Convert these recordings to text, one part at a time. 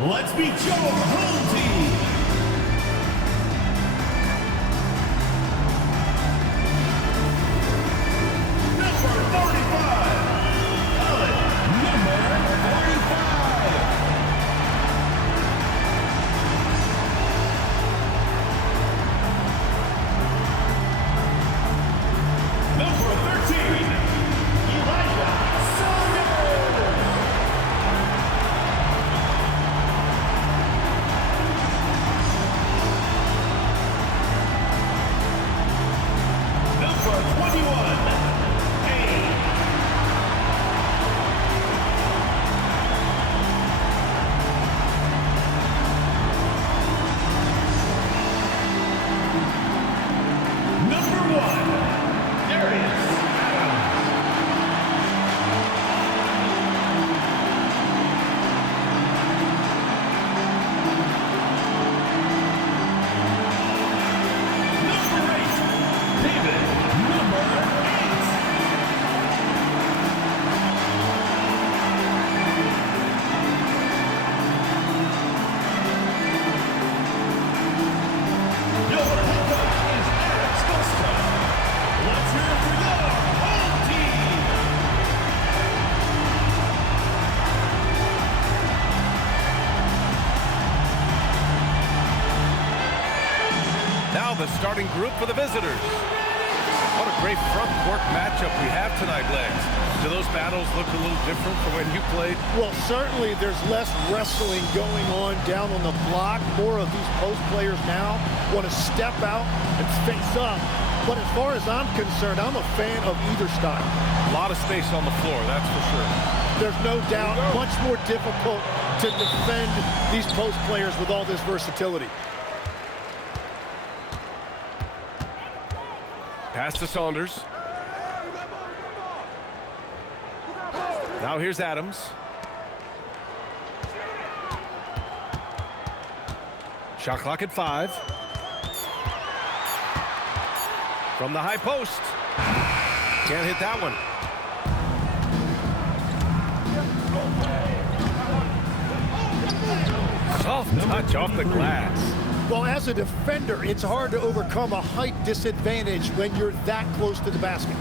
Let's meet your home team. Number 45. Number 45. Number 13. The starting group for the visitors. What a great front court matchup we have tonight, Legs. Do those battles look a little different from when you played? Well, certainly there's less wrestling going on down on the block. More of these post players now want to step out and face up. But as far as I'm concerned, I'm a fan of either style. A lot of space on the floor, that's for sure. There's no doubt much more difficult to defend these post players with all this versatility. Pass to Saunders. Now here's Adams. Shot clock at 5. From the high post. Can't hit that one. Soft touch off the glass. Well, as a defender, it's hard to overcome a height disadvantage when you're that close to the basket.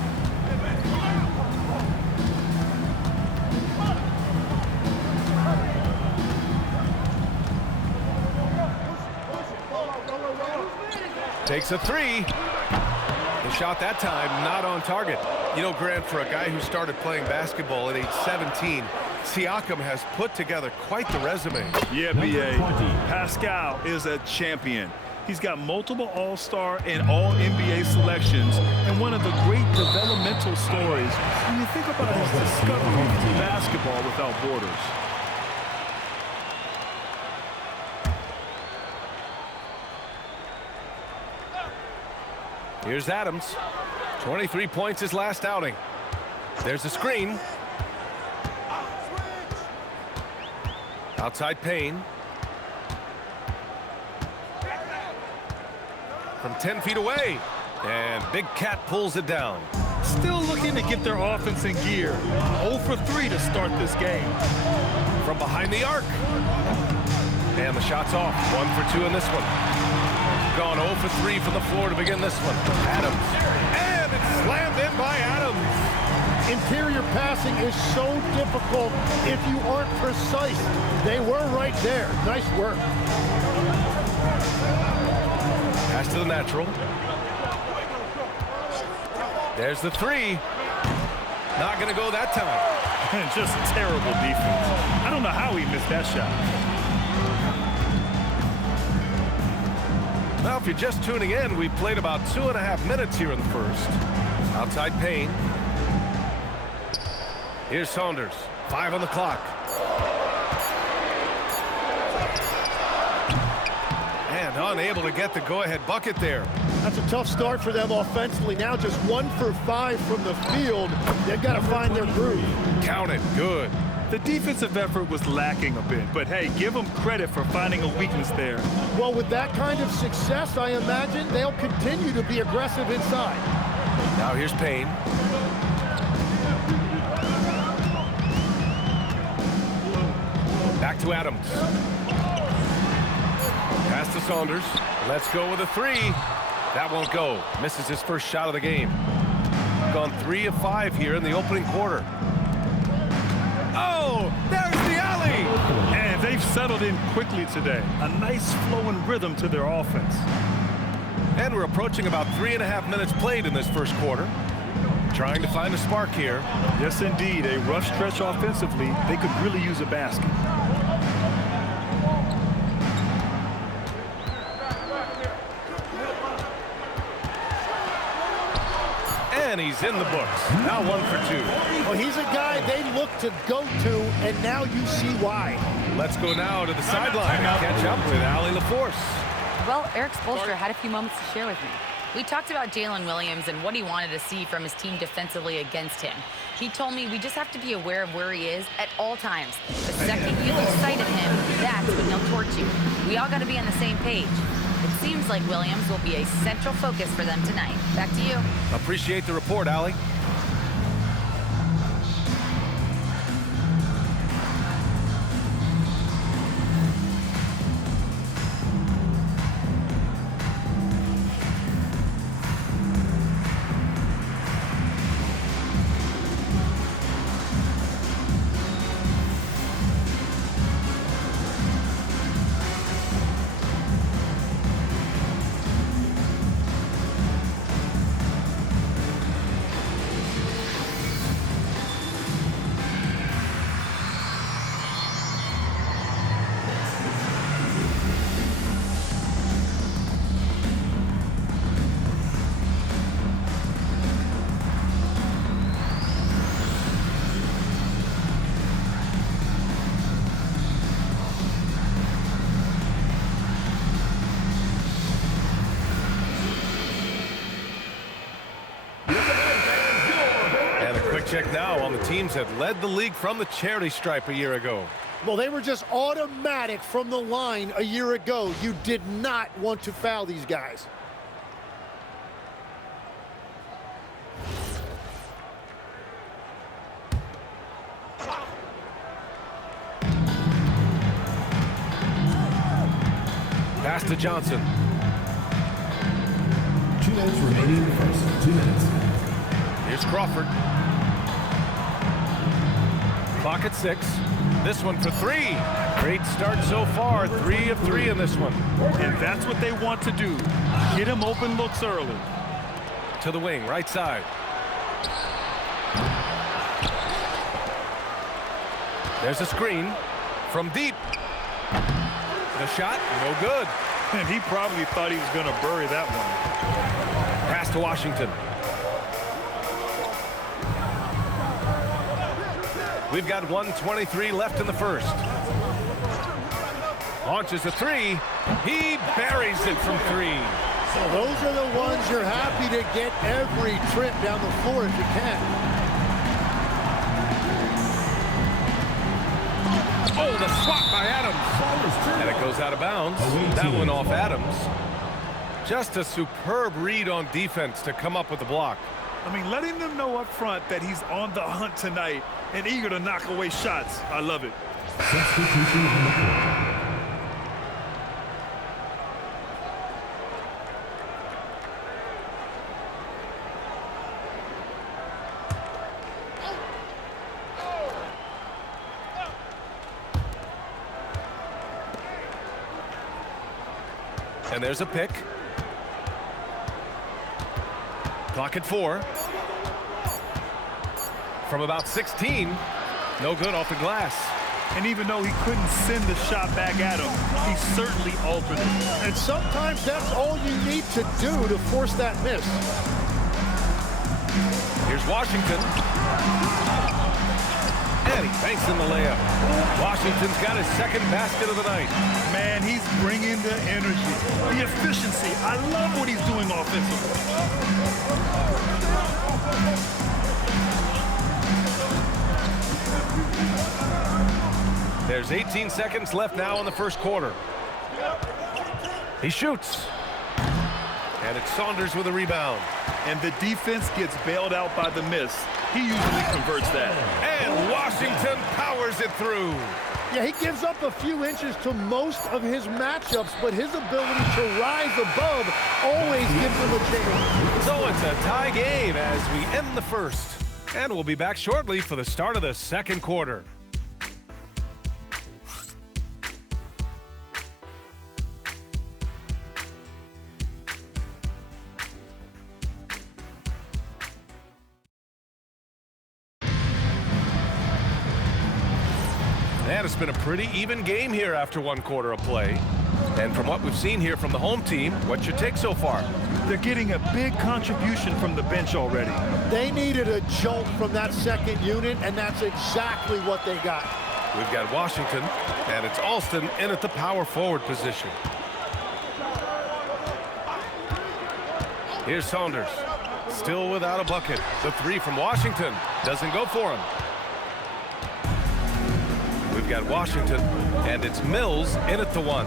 Takes a 3. The shot that time not on target. You know, Grant, for a guy who started playing basketball at age 17, Siakam has put together quite the resume. Yeah, B.A. Pascal is a champion. He's got multiple All-Star and All-NBA selections, and one of the great developmental stories when you think about his discovery of basketball without borders. Here's Adams. 23 points his last outing. There's a screen. Outside Payne. From 10 feet away. And Big Cat pulls it down. Still looking to get their offense in gear. 0 for 3 to start this game. From behind the arc. And the shot's off. 1 for 2 in this one. Gone 0 for 3 from the floor to begin this one. Adams. And it's slammed in by Adams. Interior passing is so difficult if you aren't precise. They were right there. Nice work. Pass to the natural. There's the 3. Not going to go that time. Just terrible defense. I don't know how he missed that shot. Now, if you're just tuning in, we've played about 2.5 minutes here in the first. Outside Payne. Here's Saunders. 5 on the clock. And unable to get the go-ahead bucket there. That's a tough start for them offensively. Now just 1 for 5 from the field. They've got to find their groove. Count it. Good. The defensive effort was lacking a bit, but hey, give them credit for finding a weakness there. Well, with that kind of success, I imagine they'll continue to be aggressive inside. Now here's Payne. Back to Adams. Pass to Saunders. Let's go with a three. That won't go. Misses his first shot of the game. Gone 3 of 5 here in the opening quarter. Oh, there's the alley. And they've settled in quickly today. A nice flowing rhythm to their offense. And we're approaching about 3.5 minutes played in this first quarter. Trying to find a spark here. Yes, indeed. A rough stretch offensively. They could really use a basket. And he's in the books. Now 1 for 2. Well, he's a guy they look to go to, and now you see why. Let's go now to the sideline and catch up with Allie LaForce. Well, Eric Spoelstra had a few moments to share with me. We talked about Jalen Williams and what he wanted to see from his team defensively against him. He told me we just have to be aware of where he is at all times. The second you lose sight of him, that's when he'll torch you. We all got to be on the same page. It seems like Williams will be a central focus for them tonight. Back to you. Appreciate the report, Allie. Check now on the teams that led the league from the charity stripe a year ago. Well, they were just automatic from the line a year ago. You did not want to foul these guys. Pass to Johnson. 2 minutes remaining in the first. 2 minutes. Here's Crawford. Clock at 6. This one for 3. Great start so far. 3 of 3 in this one. And that's what they want to do. Get him open looks early. To the wing, right side. There's a screen from deep. The shot, no good. And he probably thought he was going to bury that one. Pass to Washington. We've got 1:23 left in the first. Launches a 3. He buries it from 3. So those are the ones you're happy to get every trip down the floor if you can. Oh, the swat by Adams. And it goes out of bounds. That one off Adams. Just a superb read on defense to come up with the block. I mean, letting them know up front that he's on the hunt tonight and eager to knock away shots. I love it. Substitution on the court. And there's a pick. Clock at 4. From about 16. No good off the glass. And even though he couldn't send the shot back at him, he certainly altered it. And sometimes that's all you need to do to force that miss. Here's Washington. And he banks in the layup. Washington's got his second basket of the night. Man, he's bringing the energy, the efficiency. I love what he's doing offensively. There's 18 seconds left now in the first quarter. He shoots. And it's Saunders with a rebound. And the defense gets bailed out by the miss. He usually converts that. And Washington powers it through. Yeah, he gives up a few inches to most of his matchups, but his ability to rise above always gives him a chance. So it's a tie game as we end the first. And we'll be back shortly for the start of the second quarter. And it's been a pretty even game here after one quarter of play. And from what we've seen here from the home team, what's your take so far? They're getting a big contribution from the bench already. They needed a jolt from that second unit, and that's exactly what they got. We've got Washington, and it's Alston in at the power forward position. Here's Saunders, still without a bucket. The three from Washington doesn't go for him. We've got Washington, and it's Mills in at the one.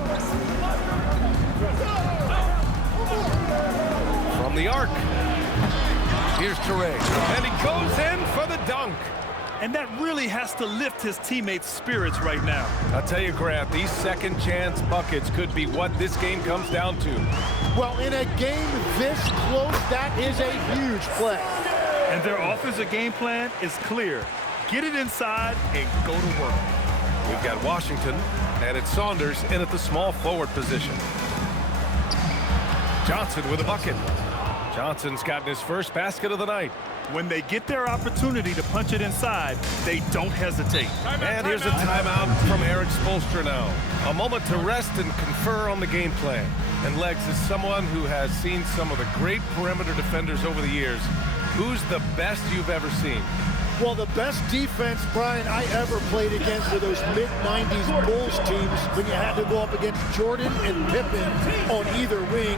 From the arc, here's Touré, and he goes in for the dunk. And that really has to lift his teammates' spirits right now. I'll tell you, Grant, these second chance buckets could be what this game comes down to. Well, in a game this close, that is a huge play. And their offensive game plan is clear. Get it inside and go to work. We've got Washington, and it's Saunders in at the small forward position. Johnson with a bucket. Johnson's gotten his first basket of the night. When they get their opportunity to punch it inside, they don't hesitate. And here's a timeout from Eric Spoelstra now. A moment to rest and confer on the game plan. And Legs, is someone who has seen some of the great perimeter defenders over the years. Who's the best you've ever seen? Well, the best defense, Brian, I ever played against were those mid-90s Bulls teams when you had to go up against Jordan and Pippen on either wing.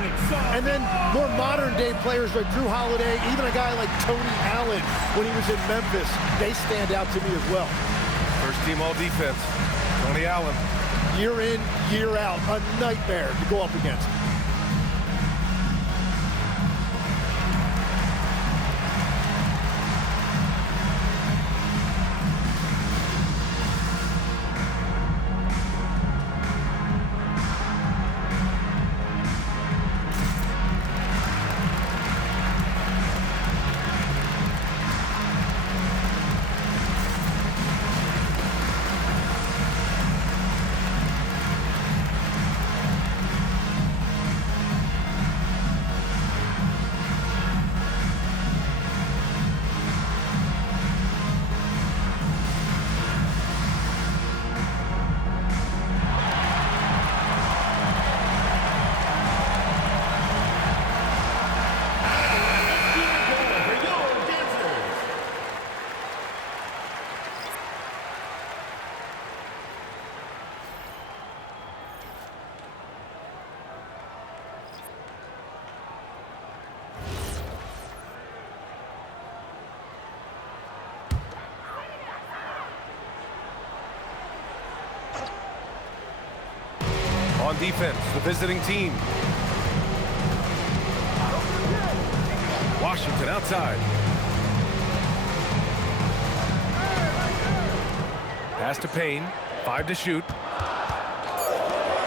And then more modern-day players like Drew Holiday, even a guy like Tony Allen when he was in Memphis, they stand out to me as well. First team all-defense, Tony Allen. Year in, year out, a nightmare to go up against. On defense, the visiting team. Washington outside. Pass to Payne, 5 to shoot.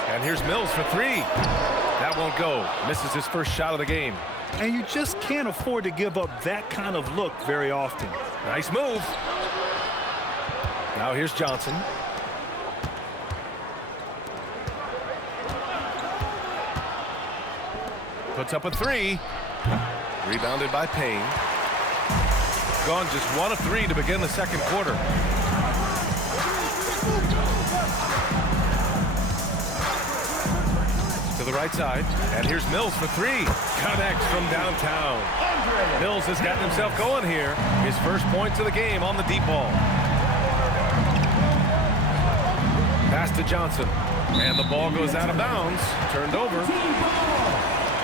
And here's Mills for 3. That won't go. Misses his first shot of the game. And you just can't afford to give up that kind of look very often. Nice move. Now here's Johnson. Puts up a 3. Rebounded by Payne. Gone just 1 of 3 to begin the second quarter. To the right side. And here's Mills for 3. Connects from downtown. Mills has gotten himself going here. His first points of the game on the deep ball. Pass to Johnson. And the ball goes out of bounds. Turned over.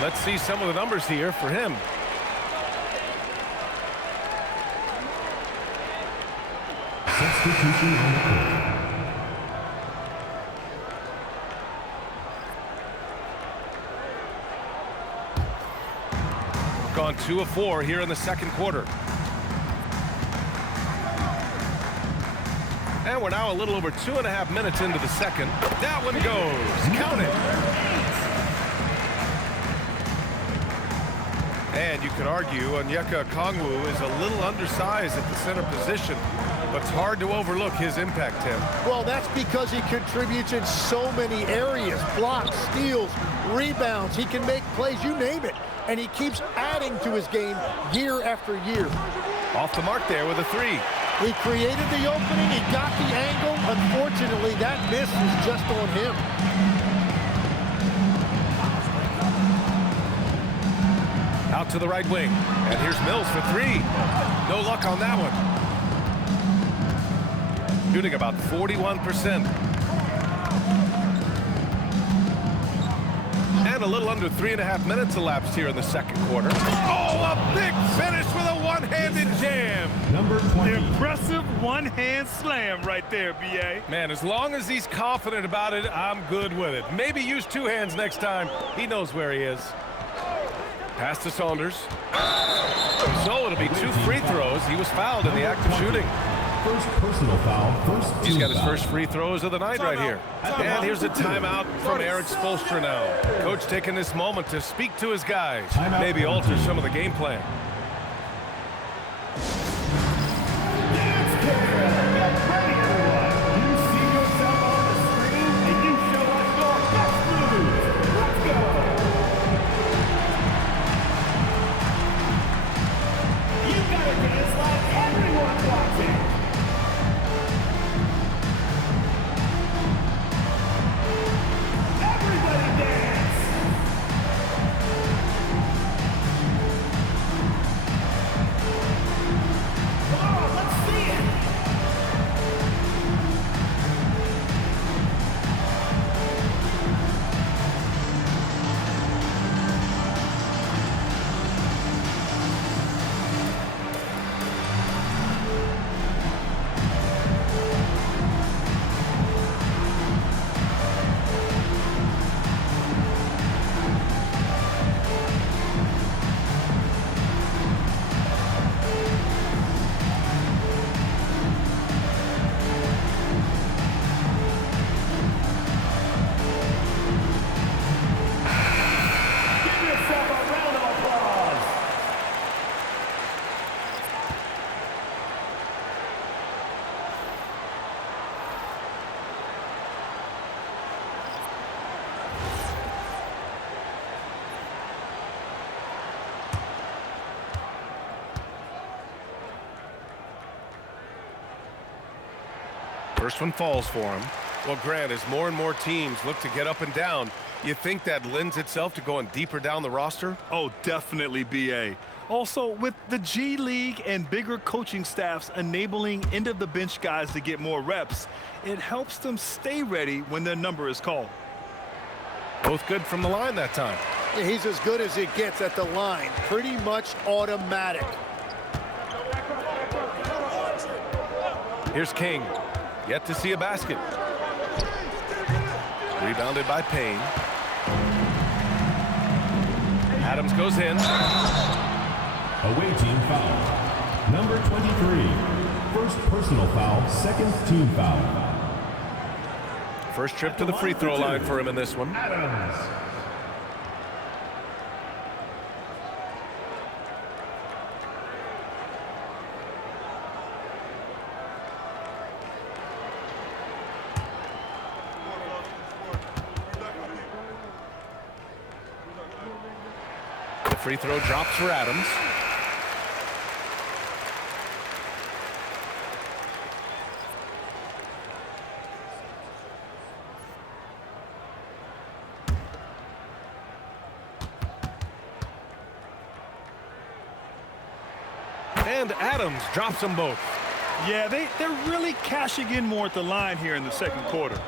Let's see some of the numbers here for him. Substitution on the court. Gone 2 of 4 here in the second quarter. And we're now a little over 2.5 minutes into the second. That one goes. Count it. And you could argue Onyeka Okongwu is a little undersized at the center position, but it's hard to overlook his impact, Tim. Well, that's because he contributes in so many areas. Blocks, steals, rebounds. He can make plays, you name it. And he keeps adding to his game year after year. Off the mark there with a three. He created the opening. He got the angle. Unfortunately, that miss was just on him. Out to the right wing. And here's Mills for three. No luck on that one. Shooting about 41%. And a little under 3.5 minutes elapsed here in the second quarter. Oh, a big finish with a one-handed jam. Number 20. Impressive one-hand slam right there, B.A. Man, as long as he's confident about it, I'm good with it. Maybe use two hands next time. He knows where he is. Pass to Saunders. So it'll be 2 free throws. He was fouled in the act of shooting. First personal foul. He's got his first free throws of the night right here. And here's a timeout from Eric Spoelstra now. Coach taking this moment to speak to his guys. Maybe alter some of the game plan. First one falls for him. Well, Grant, as more and more teams look to get up and down, you think that lends itself to going deeper down the roster? Oh, definitely, B.A. Also, with the G League and bigger coaching staffs enabling end-of-the-bench guys to get more reps, it helps them stay ready when their number is called. Both good from the line that time. Yeah, he's as good as it gets at the line. Pretty much automatic. Here's King. Yet to see a basket. Rebounded by Payne. Adams goes in. Away team foul. Number 23. First personal foul, second team foul. First trip to the free throw line for him in this one. Adams. Free throw drops for Adams. And Adams drops them both. Yeah, they're really cashing in more at the line here in the second quarter.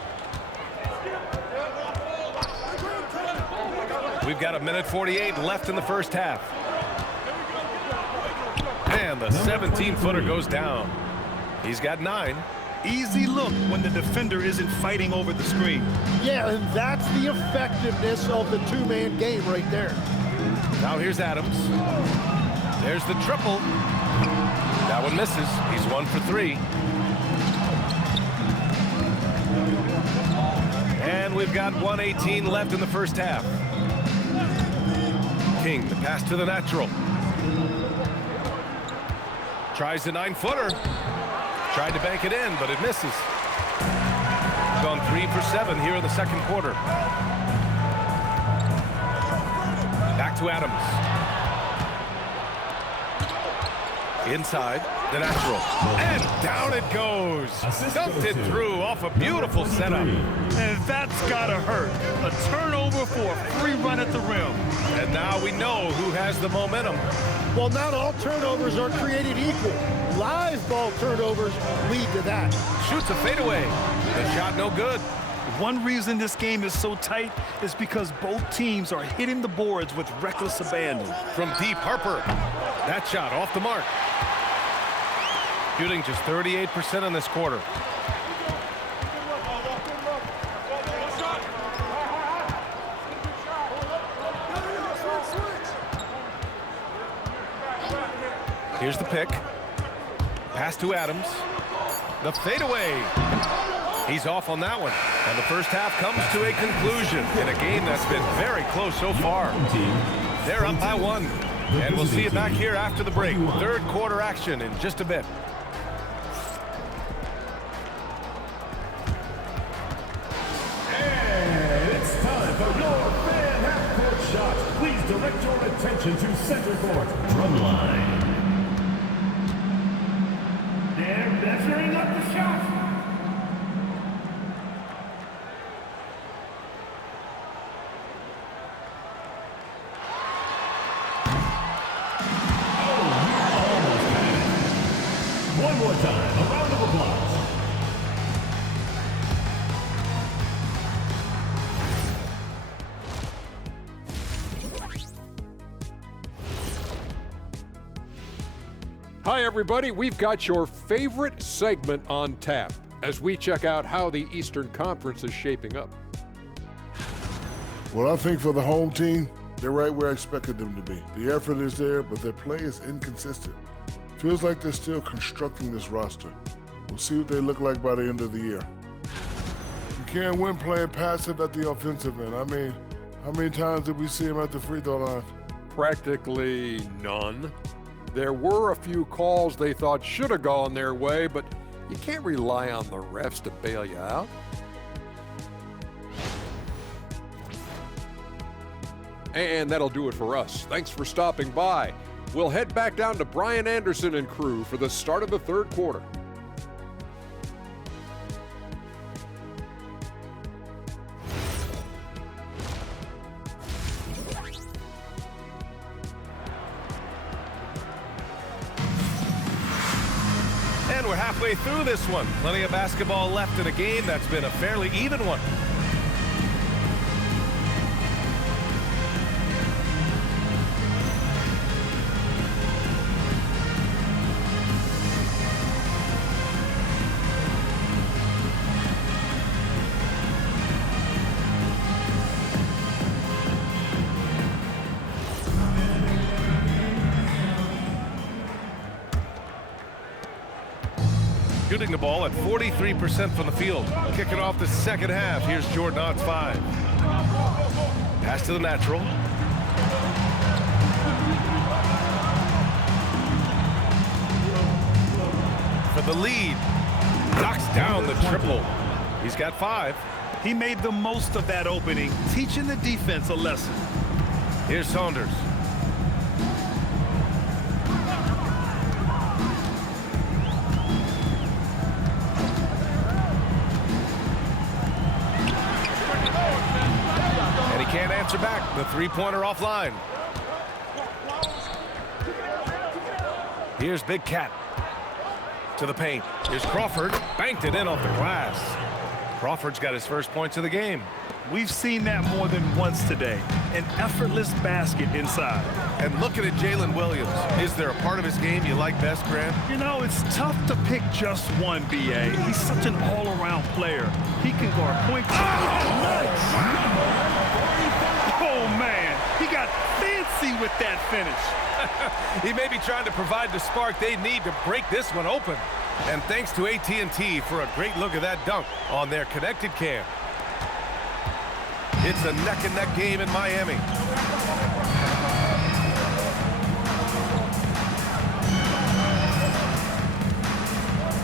We've got 1:48 left in the first half. And the 17-footer goes down. He's got 9. Easy look when the defender isn't fighting over the screen. Yeah, and that's the effectiveness of the two-man game right there. Now here's Adams. There's the triple. That one misses. He's 1 for 3. And we've got 1:18 left in the first half. King, the pass to the natural. Tries the 9-footer. Tried to bank it in, but it misses. Gone 3 for 7 here in the second quarter. Back to Adams. Inside, the natural. And down it goes. Dumped it through off a beautiful setup. And that's gotta hurt. A turnover for a free run at the rim. And now we know who has the momentum. Well, not all turnovers are created equal. Live ball turnovers lead to that. Shoots a fadeaway. The shot no good. One reason this game is so tight is because both teams are hitting the boards with reckless abandon. From deep, Harper. That shot off the mark. Shooting just 38% in this quarter. Here's the pick. Pass to Adams. The fadeaway. He's off on that one. And the first half comes to a conclusion in a game that's been very close so far. They're up by 1. And we'll see you back here after the break. Third quarter action in just a bit. And it's time for your fan half-court shot. Please direct your attention to center court. Drumline. They're measuring up the shot. One more time, a round of applause. Hi, everybody. We've got your favorite segment on tap as we check out how the Eastern Conference is shaping up. Well, I think for the home team, they're right where I expected them to be. The effort is there, but their play is inconsistent. Feels like they're still constructing this roster. We'll see what they look like by the end of the year. You can't win playing passive at the offensive end. I mean, how many times did we see them at the free throw line? Practically none. There were a few calls they thought should have gone their way, but you can't rely on the refs to bail you out. And that'll do it for us. Thanks for stopping by. We'll head back down to Brian Anderson and crew for the start of the third quarter. And we're halfway through this one. Plenty of basketball left in a game that's been a fairly even one. Shooting the ball at 43% from the field. Kicking off the second half. Here's Jordan Ott's 5. Pass to the natural. For the lead. Knocks down the triple. He's got 5. He made the most of that opening, teaching the defense a lesson. Here's Saunders. Can't answer back. The three-pointer offline. Here's Big Cat to the paint. Here's Crawford. Banked it in off the glass. Crawford's got his first points of the game. We've seen that more than once today. An effortless basket inside. And looking at Jalen Williams, is there a part of his game you like best, Grant? You know, it's tough to pick just one, B.A. He's such an all-around player. He can guard point guard. Oh, man. He got fancy with that finish. He may be trying to provide the spark they need to break this one open. And thanks to AT&T for a great look at that dunk on their connected cam. It's a neck-and-neck game in Miami.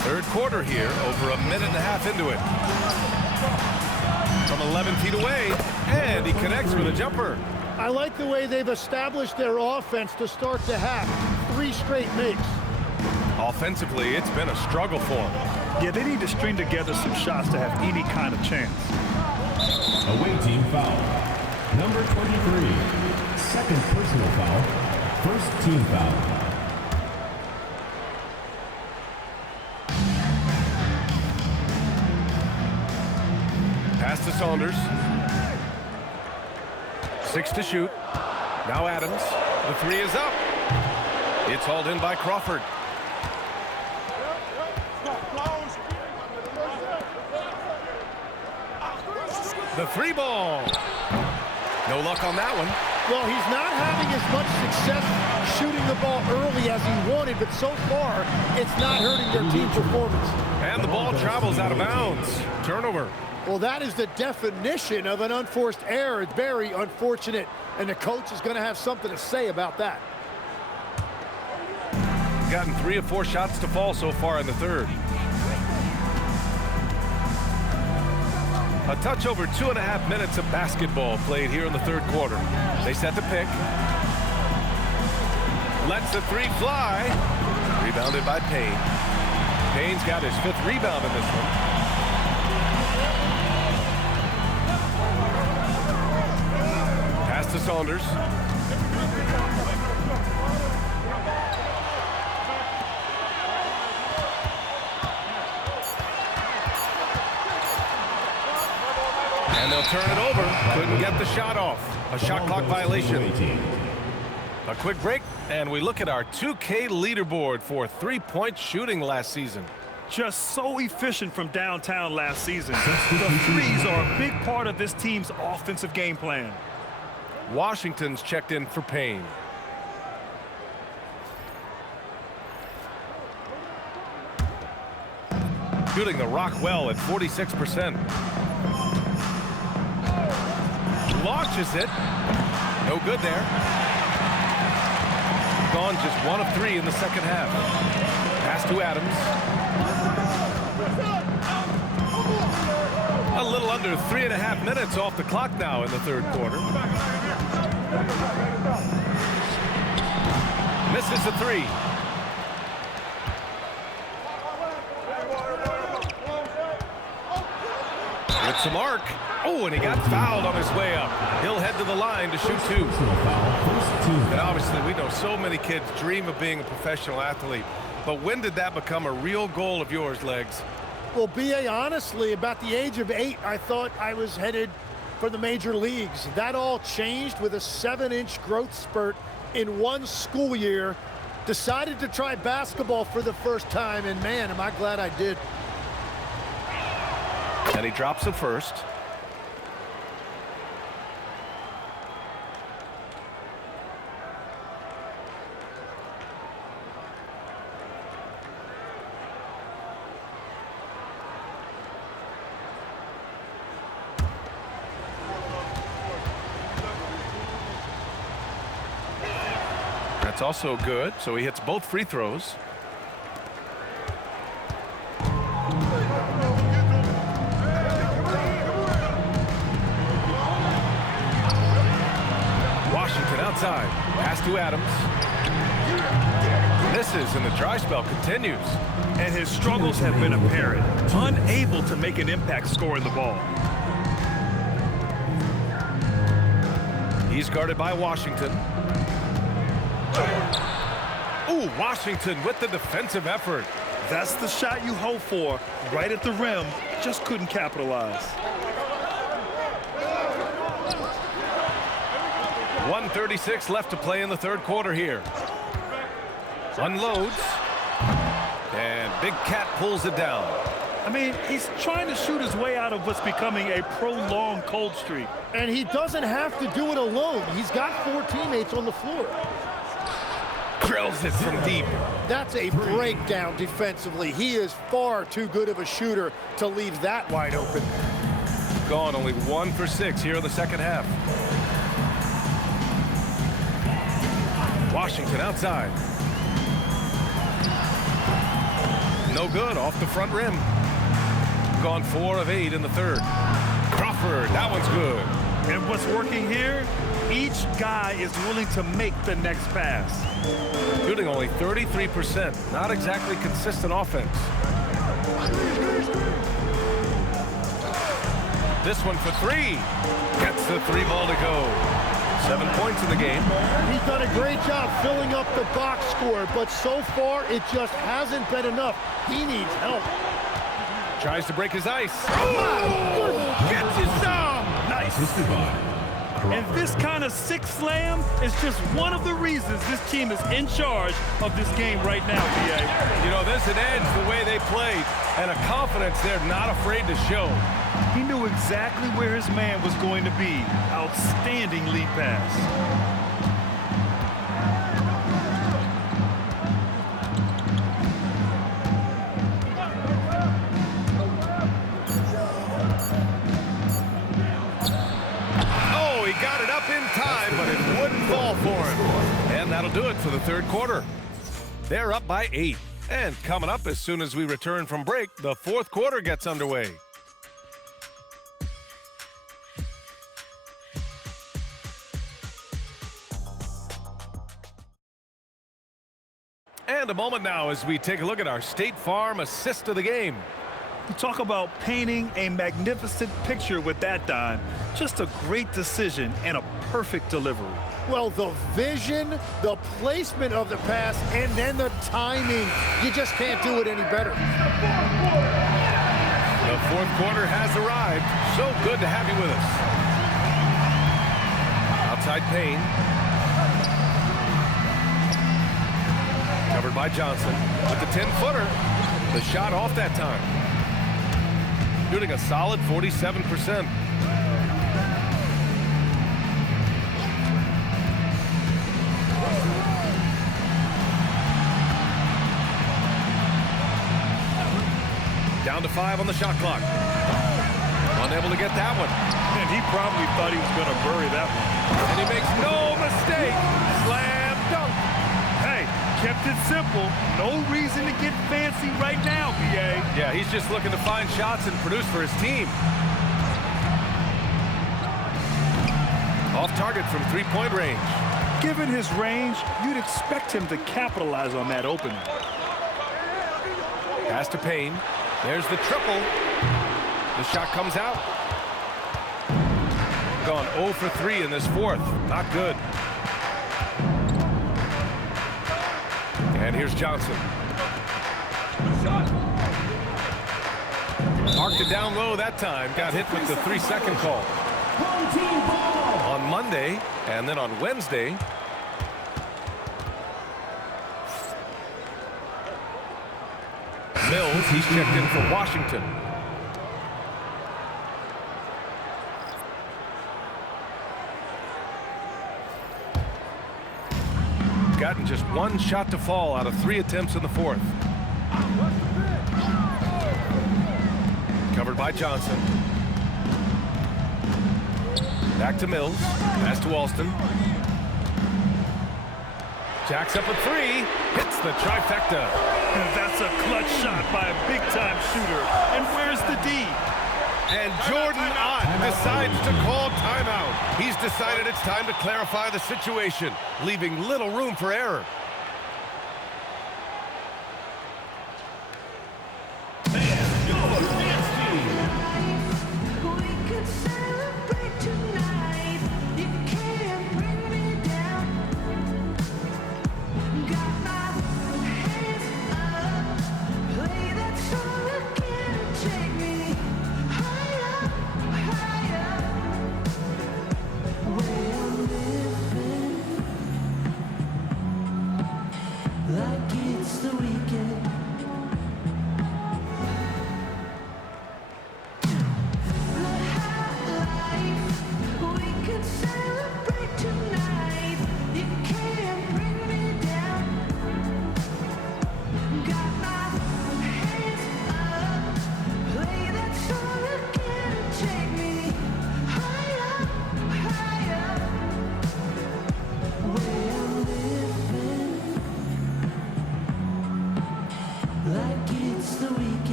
Third quarter here, over a minute and a half into it. From 11 feet away, and he connects with a jumper. I like the way they've established their offense to start the half. 3 straight makes. Offensively, it's been a struggle for them. Yeah, they need to string together some shots to have any kind of chance. Away team foul. Number 23. Second personal foul. First team foul. Pass to Saunders. 6 to shoot. Now Adams. The 3 is up. It's hauled in by Crawford. The 3 ball. No luck on that one. Well, he's not having as much success shooting the ball early as he wanted, but so far, it's not hurting their team performance. And the ball travels out of bounds. Turnover. Well, that is the definition of an unforced error. It's very unfortunate, and the coach is going to have something to say about that. Gotten 3 of 4 shots to fall so far in the third. A touch over 2.5 minutes of basketball played here in the third quarter. They set the pick. Lets the 3 fly. Rebounded by Payne. Payne's got his 5th rebound in this one. Pass to Saunders. And they'll turn it over. Couldn't get the shot off. A shot clock violation. A quick break, and we look at our 2K leaderboard for 3-point shooting last season. Just so efficient from downtown last season. The threes are a big part of this team's offensive game plan. Washington's checked in for Payne. Shooting the rock well at 46%. Launches it. No good there. Gone just 1 of 3 in the second half. Pass to Adams. A little under 3.5 minutes off the clock now in the third quarter. Misses the 3. With some arc. Oh, and he got fouled on his way up. He'll head to the line to shoot 2. And obviously, we know so many kids dream of being a professional athlete. But when did that become a real goal of yours, Legs? Well, B.A., honestly, about the age of 8, I thought I was headed for the major leagues. That all changed with a 7-inch growth spurt in 1 school year. Decided to try basketball for the first time, and man, am I glad I did. And he drops it first. That's also good, so he hits both free throws. Washington outside. Pass to Adams. Misses, and the dry spell continues. And his struggles have been apparent. Unable to make an impact scoring the ball. He's guarded by Washington. Ooh, Washington with the defensive effort. That's the shot you hope for. Right at the rim. Just couldn't capitalize. 1:36 left to play in the third quarter here. Unloads. And Big Cat pulls it down. I mean, he's trying to shoot his way out of what's becoming a prolonged cold streak. And he doesn't have to do it alone. He's got 4 teammates on the floor. drills it from deep. That's a breakdown defensively. He is far too good of a shooter to leave that wide open. Gone only 1 for 6 here in the second half. Washington outside. No good, off the front rim. Gone 4 of 8 in the third. Crawford, that one's good. And what's working here? Each guy is willing to make the next pass. Shooting only 33%. Not exactly consistent offense. This one for 3. Gets the 3 ball to go. 7 points in the game. He's done a great job filling up the box score, but so far it just hasn't been enough. He needs help. Tries to break his ice. Oh! Gets his some. Nice. And this kind of sick slam is just one of the reasons this team is in charge of this game right now, B.A. You know, there's an edge the way they played and a confidence they're not afraid to show. He knew exactly where his man was going to be. Outstanding lead pass. Got it up in time, but it wouldn't fall for him. And that'll do it for the third quarter. They're up by 8. And coming up as soon as we return from break, the fourth quarter gets underway. And a moment now as we take a look at our State Farm assist of the game. You talk about painting a magnificent picture with that, Don. Just a great decision and a perfect delivery. Well, the vision, the placement of the pass, and then the timing. You just can't do it any better. The fourth quarter has arrived. So good to have you with us. Outside Payne. Covered by Johnson with the 10-footer. The shot off that time. Shooting a solid 47%. Down to 5 on the shot clock. Unable to get that one. And he probably thought he was going to bury that one. And he makes no mistake. Slam dunk. Hey, kept it simple. No reason to get fancy right now, B.A. Yeah, he's just looking to find shots and produce for his team. Off target from 3-point range. Given his range, you'd expect him to capitalize on that opening. Pass to Payne. There's the triple. The shot comes out. Gone 0 for 3 in this fourth. Not good. And here's Johnson. Arced it down low that time. Got hit with the 3-second call. On Monday and then on Wednesday, Mills, he's checked in for Washington. Gotten just 1 shot to fall out of 3 attempts in the fourth. Covered by Johnson. Back to Mills. Pass to Alston. Jacks up a 3. Hits the trifecta. And that's a clutch shot by a big-time shooter. And where's the D? And Jordan Ott decides to call timeout. He's decided it's time to clarify the situation, leaving little room for error.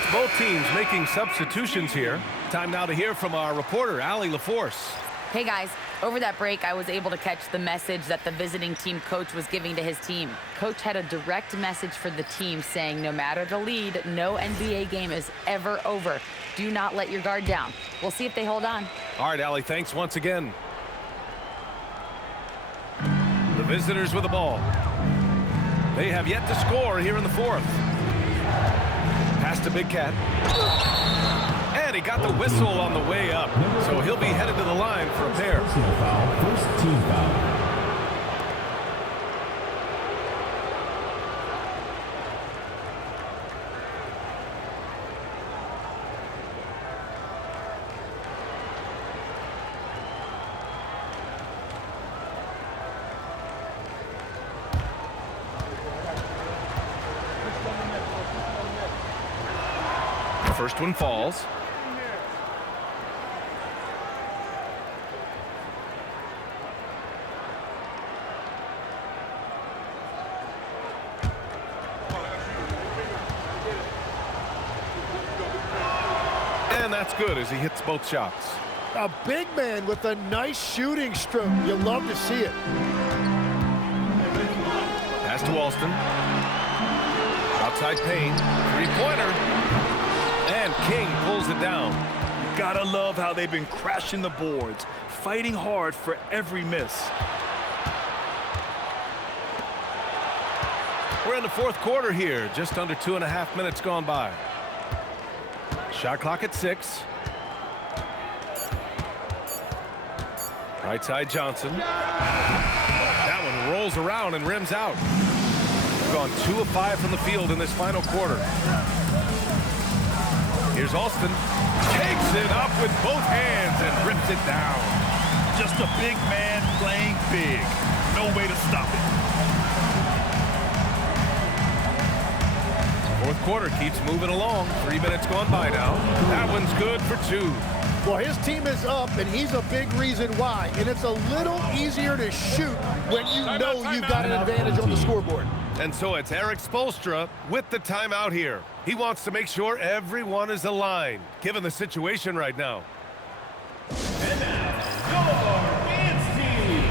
Sports, both teams making substitutions here. Time now to hear from our reporter, Allie LaForce. Hey guys, over that break, I was able to catch the message that the visiting team coach was giving to his team. Coach had a direct message for the team saying no matter the lead, no NBA game is ever over. Do not let your guard down. We'll see if they hold on. All right, Allie, thanks once again. The visitors with the ball. They have yet to score here in the fourth. Pass to Big Cat. And he got the whistle on the way up. So he'll be headed to the line for a pair. Personal foul, first team foul. First one falls. And that's good as he hits both shots. A big man with a nice shooting stroke. You love to see it. Pass to Alston. Outside Payne. Three-pointer. And King pulls it down. Gotta love how they've been crashing the boards, fighting hard for every miss. We're in the fourth quarter here, just under 2.5 minutes gone by. Shot clock at 6. Right side Johnson. That one rolls around and rims out. We've gone 2 of 5 from the field in this final quarter. Here's Alston. Takes it up with both hands and rips it down. Just a big man playing big. No way to stop it. Fourth quarter keeps moving along. 3 minutes gone by now. That one's good for 2. Well, his team is up, and he's a big reason why. And it's a little easier to shoot when you know you've got an advantage on the scoreboard. And so it's Eric Spoelstra with the timeout here. He wants to make sure everyone is aligned, given the situation right now. And now, your dance team.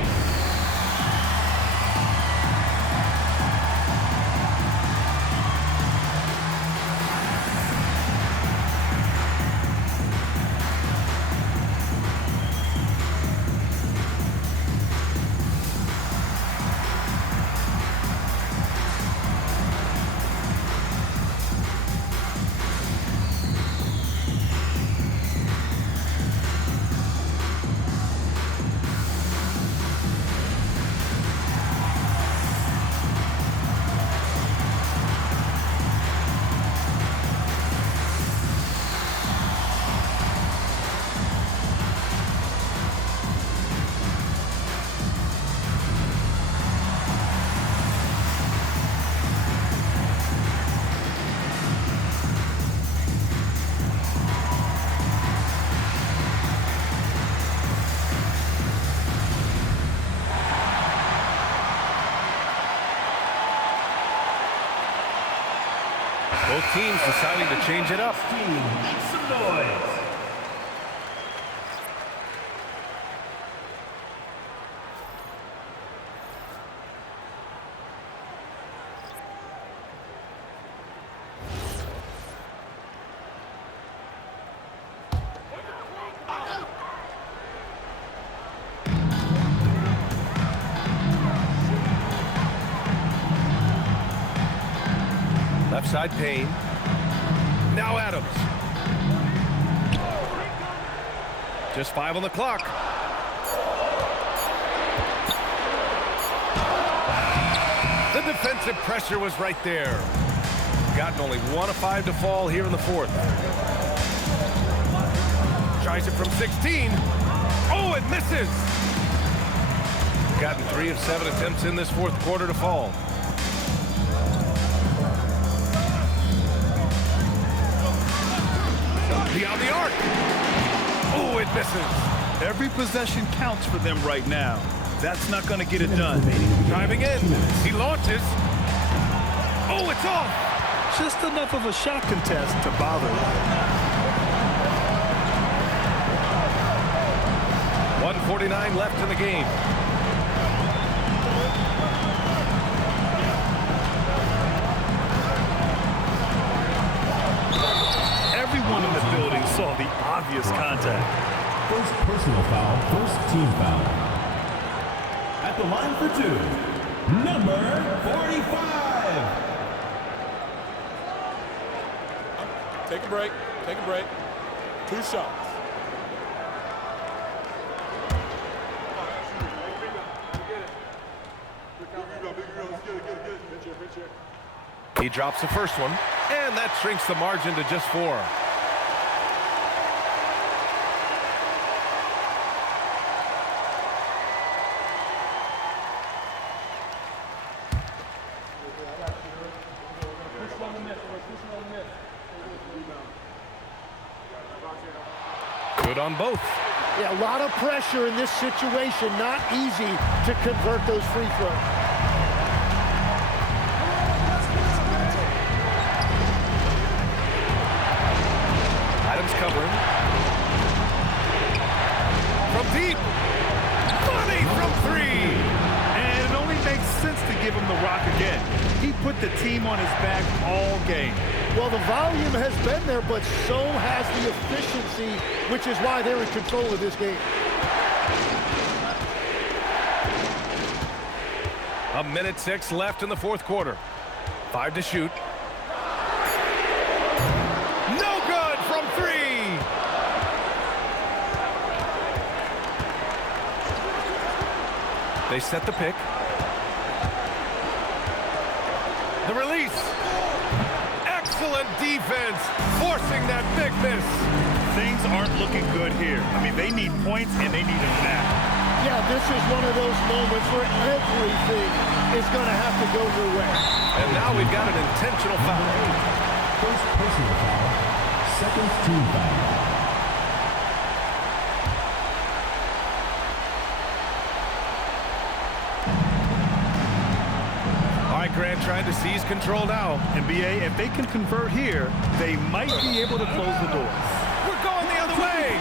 Both teams deciding to change it up. Make some noise. Left side Payne. Now Adams. Just 5 on the clock. The defensive pressure was right there. Gotten only 1 of 5 to fall here in the fourth. Tries it from 16. Oh, it misses. Gotten 3 of 7 attempts in this fourth quarter to fall. Beyond the arc. Oh, it misses. Every possession counts for them right now. That's not going to get it done. Driving in. He launches. Oh, it's off. Just enough of a shot contest to bother them. 1:49 left in the game. Everyone in the building saw the obvious contact. First personal foul, first team foul. At the line for two, number 45. Take a break. Take a break. 2 shots. He drops the first one, and that shrinks the margin to just 4. Good on both. Yeah, a lot of pressure in this situation. Not easy to convert those free throws. Adams covering. From deep. Money from 3. And it only makes sense to give him the rock again. He put the team on his back all game. Well, the volume has been there, but so has the efficiency, which is why they're in control of this game. 1:06 left in the fourth quarter. 5 to shoot. No good from 3. They set the pick. The release. Excellent defense, forcing that big miss. Things aren't looking good here. I mean, they need points and they need them now. Yeah, this is one of those moments where everything is going to have to go their way. And now we've got an intentional foul. First personal foul, second team foul. All right, Grant trying to seize control now. NBA, if they can convert here, they might be able to close the door. We're going the other way.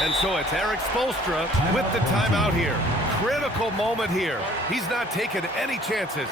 And so it's Eric Spoelstra with the timeout here. Critical moment here. He's not taking any chances.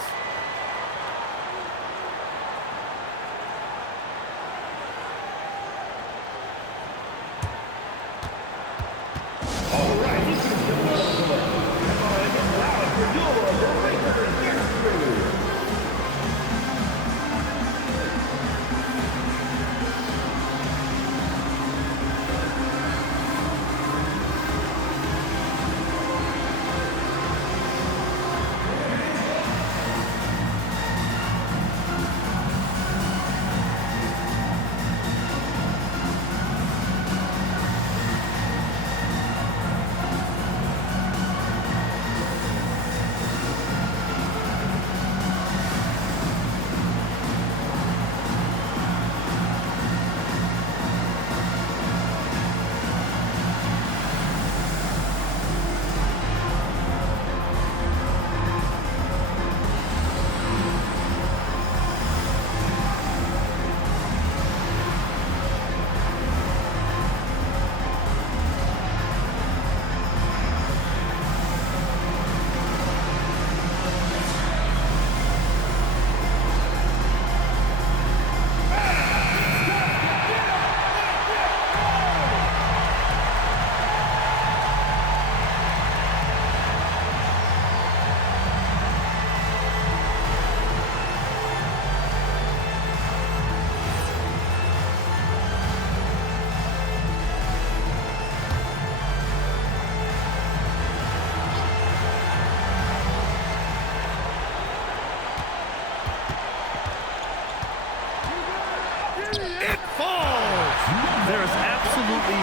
It falls! There is absolutely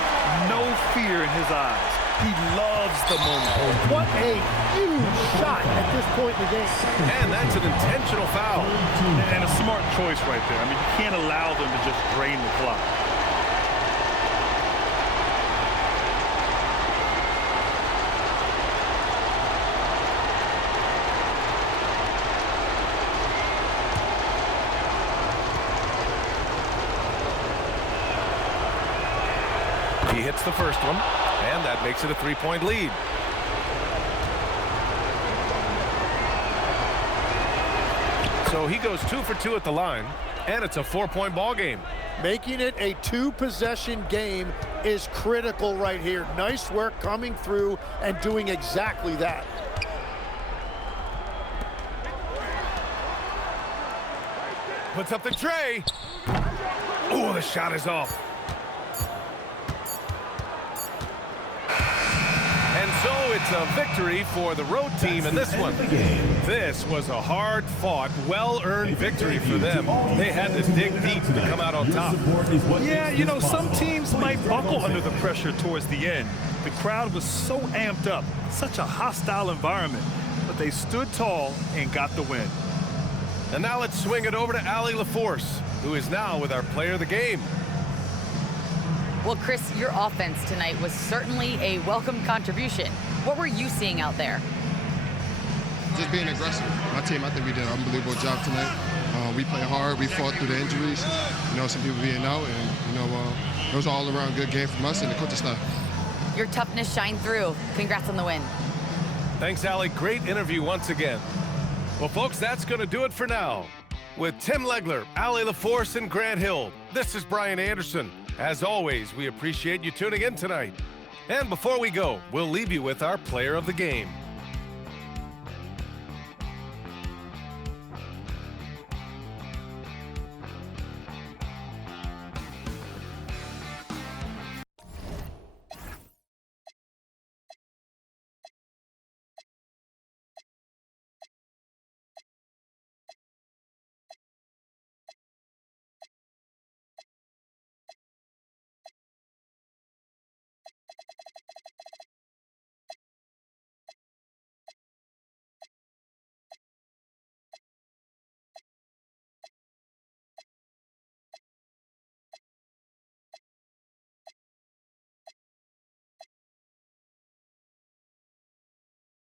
no fear in his eyes. He loves the moment. What a huge shot at this point in the game. And that's an intentional foul. And a smart choice right there. I mean, you can't allow them to just drain the clock. hits the first one, and that makes it a 3-point lead. So he goes 2 for 2 at the line, and it's a 4-point ball game. Making it a 2-possession game is critical right here. Nice work coming through and doing exactly that. Puts up the tray. Oh, the shot is off. And so it's a victory for the road team in this one. This was a hard-fought, well-earned victory for them. They had to dig deep to come out on top. Yeah, you know, some teams might buckle under the pressure towards the end. The crowd was so amped up, such a hostile environment, but they stood tall and got the win. And now let's swing it over to Allie LaForce, who is now with our player of the game. Well, Chris, your offense tonight was certainly a welcome contribution. What were you seeing out there? Just being aggressive. My team, I think we did an unbelievable job tonight. We played hard. We fought through the injuries. You know, some people being out, and you know, it was all around good game from us and the coaching staff. Your toughness shined through. Congrats on the win. Thanks, Allie. Great interview once again. Well, folks, that's going to do it for now. With Tim Legler, Allie LaForce, and Grant Hill, this is Brian Anderson. As always, we appreciate you tuning in tonight. And before we go, we'll leave you with our player of the game.